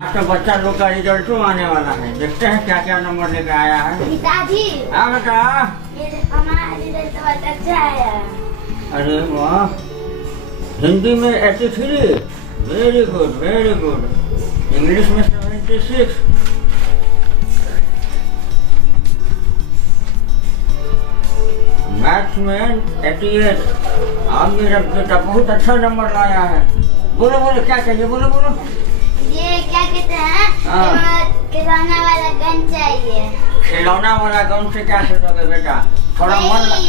आपका बच्चा लोग का रिजल्ट आने वाला है। देखते हैं क्या क्या नंबर लेके आया है। पिताजी, हाँ बेटा। ये हमारा रिजल्ट बहुत अच्छा आया। अरे वाह, हिंदी में 83, very good very good. English में 76, मैथ्स में 88। आप मेरा बेटा बहुत अच्छा नंबर लाया है। बोलो बोलो क्या चाहिए, बोलो बोलो। ये क्या कहते हैं? खिलौना वाला गन चाहिए। खिलौना वाला गन से क्या खेलोगे बेटा? थोड़ा मन नहीं,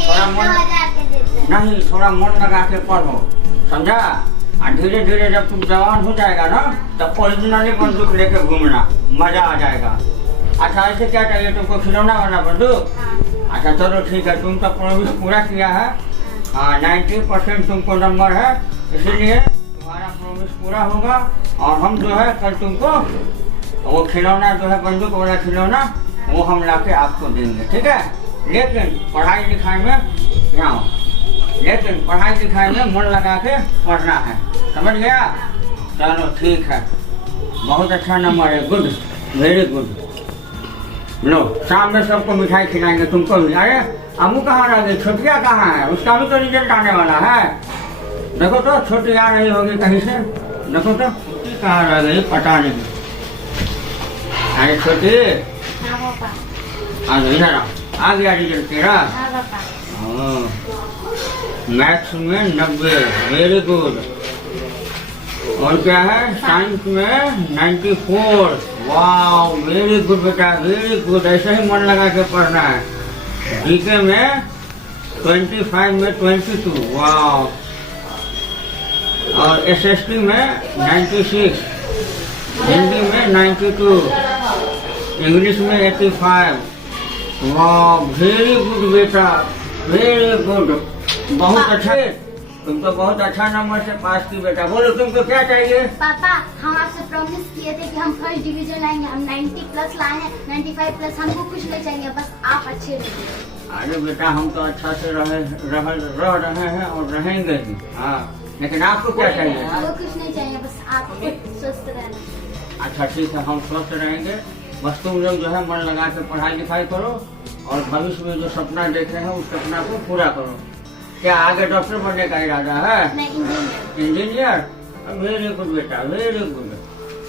थोड़ा मन लगा के पढ़ो, समझा? और धीरे धीरे जब तुम जवान हो जाएगा ना, तब ओरिजिनली बंदूक लेके घूमना, मजा आ जाएगा। अच्छा ऐसे क्या चाहिए तुमको? खिलौना वाला बंदूक? अच्छा चलो ठीक है, तुम तो प्रॉमिस पूरा किया है। हाँ 90% तुमको नंबर है, इसीलिए तुम्हारा प्रॉमिस पूरा होगा। और हम जो है कल तुमको वो खिलौना जो है, बंदूक वाला खिलौना, वो हम लाके आपको देंगे, ठीक है? लेकिन पढ़ाई लिखाई में ध्यान, लेकिन पढ़ाई लिखाई में मन लगा के पढ़ना है, समझ गया? चलो ठीक है, बहुत अच्छा नंबर है, गुड वेरी गुड। लो शाम में सबको मिठाई खिलाएंगे, तुमको भी। अरे अमू कहाँ रह गई? छोटिया कहाँ है? उसका भी तो रिजल्ट आने वाला है। देखो तो छोटी आ रही होगी कहीं से, देखो तो छोटी कहाँ रह गई, पता नहीं। अरे छोटी हाँ पापा। आ गई, इधर आ गया रिजल्ट तेरा। हाँ पापा। मैथ्स में 90, वेरी गुड। और क्या है? साइंस में 94, वाह वेरी गुड बेटा वेरी गुड। ऐसे ही मन लगा के पढ़ना है। जीके में 25 में 22, वाह। और एसएसटी में 96, हिंदी में 92, इंग्लिश में 85, वाह वेरी गुड बेटा वेरी गुड, बहुत अच्छा। तुम तो बहुत अच्छा नंबर से पास की बेटा। बोलो तुमको क्या चाहिए? पापा हम आपसे प्रॉमिस किए थे कि हम फर्स्ट डिवीजन लाएंगे। हम 90 प्लस लाए हैं, 95 प्लस। हमको कुछ नहीं चाहिए, बस आप अच्छे रहिए। अरे बेटा हम तो अच्छा से रह रहे हैं और रहेंगे ही। हाँ लेकिन आपको क्या चाहिए? हमको कुछ नहीं चाहिए, बस आप स्वस्थ रहना। अच्छा ठीक है, हम स्वस्थ रहेंगे। बस तुम लोग जो है मन लगा के पढ़ाई लिखाई करो और भविष्य में जो सपना देख रहे हैं उस सपना को पूरा करो। क्या आगे डॉक्टर बनने का इरादा है? इंजीनियर? वेरी गुड बेटा वेरी गुड।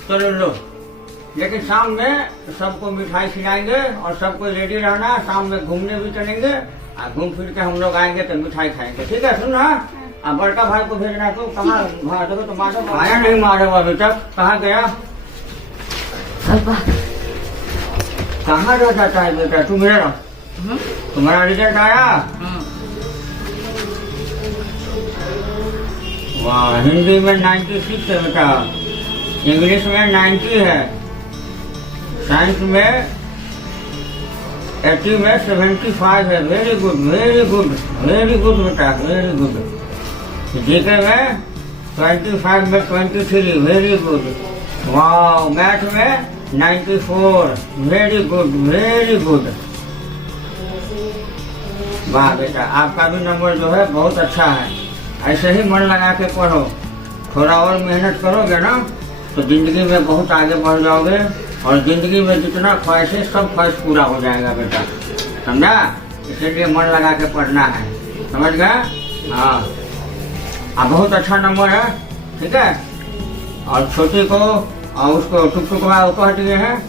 चलो लो, लेकिन शाम में सबको मिठाई खिलाएंगे और सबको रेडी रहना। शाम में घूमने भी चलेंगे और घूम फिर के हम लोग आएंगे तो मिठाई खाएंगे, ठीक है? सुन ना, बड़का भाई को भेजना। तो कहाँ देखो तो माधव आया नहीं, माधव अभी तक कहाँ गया? कहाँ रह जाता है बेटा तू मेरा? तुम्हारा रिजल्ट आया? वाह, हिंदी में 96 है बेटा, इंग्लिश में 90 है, साइंस में 80 में 75 है। Very good very good very good बेटा वेरी गुड। जीके में 25 में 23, वेरी गुड। वाह, मैथ में 94, वेरी गुड वेरी गुड। वाह बेटा, आपका भी नंबर जो है बहुत अच्छा है। ऐसे ही मन लगा के पढ़ो, थोड़ा और मेहनत करोगे ना तो जिंदगी में बहुत आगे बढ़ जाओगे। और जिंदगी में जितना ख्वाहिश है सब ख्वाहिश पूरा हो जाएगा बेटा, समझा? इसीलिए मन लगा के पढ़ना है, समझ गया? हाँ बहुत अच्छा नंबर है, ठीक है? और छोटी को और उसको टुकटुकवा को हटिए हैं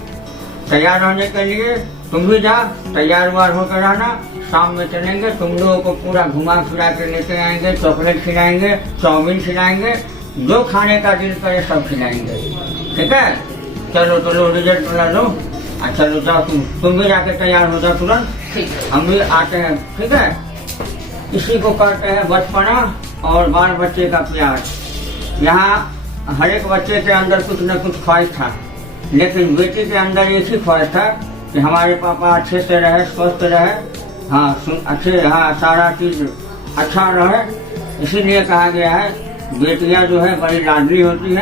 तैयार होने के लिए। तुम भी जा तैयार वार होकर रहना। शाम में चलेंगे, तुम लोगों को पूरा घुमा फिरा के लेते आएंगे, चॉकलेट खिलाएंगे, चाउमीन खिलाएंगे, जो खाने का दिल करे सब खिलाएंगे, ठीक है? चलो तो लो रिजल्ट ला लो। अच्छा लो जाओ, तुम भी जाके तैयार हो जाओ तुरंत। हम भी आते हैं, ठीक है? इसी को कहते हैं बचपना और बाल बच्चे का प्यार। यहाँ हर एक बच्चे के अंदर कुछ न कुछ ख्वाहिश था, लेकिन बेटी के अंदर एक ही ख्वाहिश था कि हमारे पापा अच्छे से रहे, स्वस्थ रहे, हाँ अच्छे, हाँ सारा चीज अच्छा रहे। इसीलिए कहा गया है बेटियां जो है बड़ी लाडली होती है।